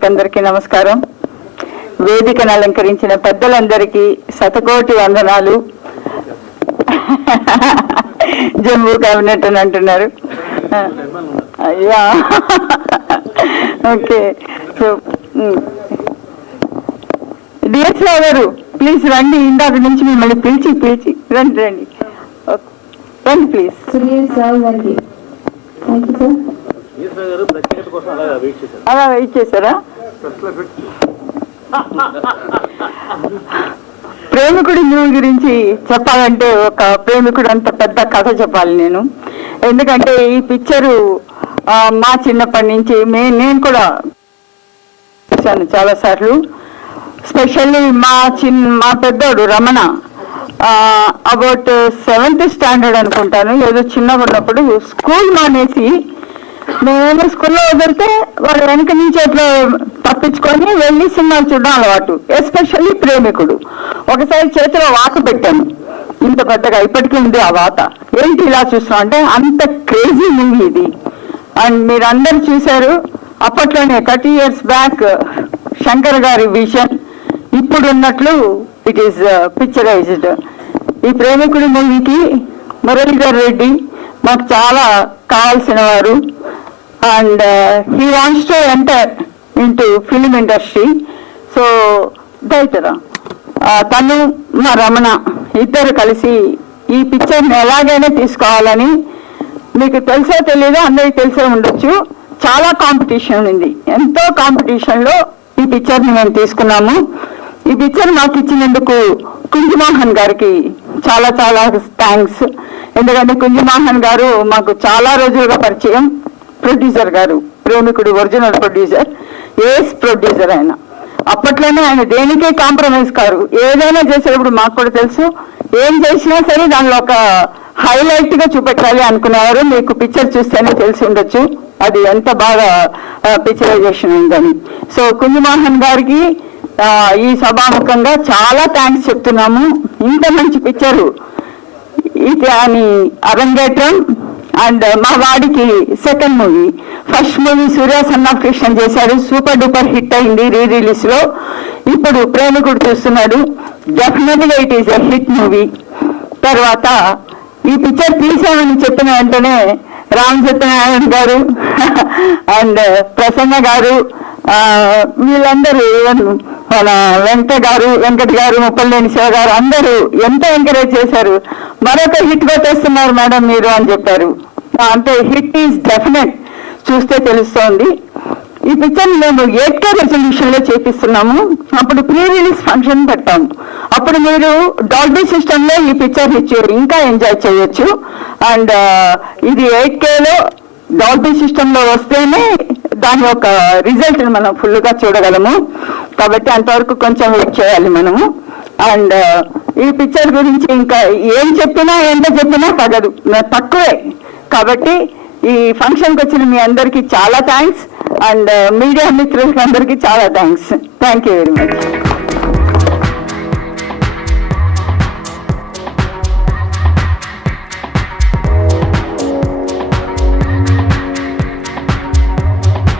వచ్చినట్టు అందరికీ నమస్కారం. వేదికను అలంకరించిన పెద్దలందరికీ శతకోటి వందనాలు. జమ్మూ క్యాబినెట్ అని అంటున్నారు. అయ్యా ఓకే. సో డిఎస్ఆ గారు ప్లీజ్ రండి. ఇందాక నుంచి మిమ్మల్ని పిలిచి రండి రండి రండి ప్లీజ్. అలా వెయిట్ చేశారా? ప్రేమికుడి మూవీ గురించి చెప్పాలంటే ఒక ప్రేమికుడు అంత పెద్ద కథ చెప్పాలి నేను. ఎందుకంటే ఈ పిక్చరు మా చిన్నప్పటి నుంచి నేను కూడా చూశాను చాలా సార్లు. స్పెషల్లీ మా పెద్దోడు రమణ అబౌట్ 7th స్టాండర్డ్ అనుకుంటాను, ఏదో చిన్నగా ఉన్నప్పుడు స్కూల్ మానేసి మేము స్కూల్లో వదిలితే వాళ్ళు వెనక నుంచి అట్లా తప్పించుకొని వెళ్ళి సినిమాలు చూడడం అలవాటు. ఎస్పెషల్లీ ప్రేమికుడు. ఒకసారి చేతిలో వాత పెట్టాను, ఇంత పెద్దగా ఇప్పటికీ ఉంది ఆ వాత. ఏంటి ఇలా చూస్తున్నాం అంటే అంత క్రేజీ మూవీ ఇది. అండ్ మీరు అందరు చూశారు అప్పట్లోనే 30 years బ్యాక్ శంకర్ గారి విజన్ ఇప్పుడు ఉన్నట్లు ఇట్ ఈస్ పిక్చరైజ్డ్. ఈ ప్రేమికుడి మూవీకి మురళీధర్ రెడ్డి మాకు చాలా కావాల్సిన వారు. And he wants to enter into film industry. So దయచేరా తను మా రమణ ఇద్దరు కలిసి ఈ పిక్చర్ని ఎలాగైనా తీసుకోవాలని, మీకు తెలుసో తెలీదో అందరికి తెలిసే ఉండొచ్చు, చాలా కాంపిటీషన్ ఉంది. ఎంతో కాంపిటీషన్లో ఈ పిక్చర్ని మేము తీసుకున్నాము. ఈ పిక్చర్ మాకు ఇచ్చినందుకు కుంజమోహన్ గారికి చాలా చాలా థ్యాంక్స్. ఎందుకంటే కుంజమోహన్ గారు మాకు చాలా రోజులుగా పరిచయం. ప్రొడ్యూసర్ గారు, ప్రేమికుడు ఒరిజినల్ ప్రొడ్యూసర్, ఏస్ ప్రొడ్యూసర్ ఆయన. అప్పట్లోనే ఆయన దేనికే కాంప్రమైజ్ కారు. ఏదైనా చేసేటప్పుడు మాకు కూడా తెలుసు, ఏం చేసినా సరే దానిలో ఒక హైలైట్ గా చూపెట్టాలి అనుకునేవారు. మీకు పిక్చర్ చూస్తేనే తెలిసి ఉండొచ్చు అది ఎంత బాగా పిక్చరైజేషన్ ఉందని. సో కుంజమోహన్ గారికి ఈ సభాముఖంగా చాలా థ్యాంక్స్ చెప్తున్నాము. ఇంత మంచి పిక్చరు ఇది అని అరంగేట్రం. అండ్ మా వాడికి second movie, first movie Surya son of Krishna చేశాడు, సూపర్ డూపర్ హిట్ అయింది రిలీజ్ లో. ఇప్పుడు ప్రేమికుడు చూస్తున్నాడు, డెఫినెట్ గా it is a hit movie. తర్వాత ఈ పిక్చర్ తీసామని చెప్పిన వెంటనే రామ్ సత్యనారాయణ గారు అండ్ ప్రసన్న గారు వీళ్ళందరూ, మన వెంకట్ గారు ముప్పలేని శివ గారు అందరూ ఎంత ఎంకరేజ్ చేశారు. మరొక హిట్ కొట్టేస్తున్నారు మేడం మీరు అని చెప్పారు. అంటే హిట్ ఈజ్ డెఫినెట్, చూస్తే తెలుస్తోంది. ఈ పిక్చర్ మేము 8K రెజల్యూషన్ లో చేపిస్తున్నాము. అప్పుడు ప్రీ రిలీజ్ ఫంక్షన్ పెట్టాము. అప్పుడు మీరు డాల్బీ సిస్టమ్ లో ఈ పిక్చర్ ఇచ్చారు, ఇంకా ఎంజాయ్ చేయొచ్చు. అండ్ ఇది 8K లో డాల్బీ సిస్టమ్ లో వస్తేనే దాని యొక్క రిజల్ట్ మనం ఫుల్ గా చూడగలము. కాబట్టి అంతవరకు కొంచెం వెయిట్ చేయాలి మనము. అండ్ ఈ పిక్చర్ గురించి ఇంకా ఏం చెప్పినా ఎంత చెప్పినా తగదు, తక్కువే. కాబట్టి ఈ ఫంక్షన్కి వచ్చిన మీ అందరికీ చాలా థ్యాంక్స్. అండ్ మీడియా మిత్రులకి అందరికీ చాలా thanks. Thank you very much.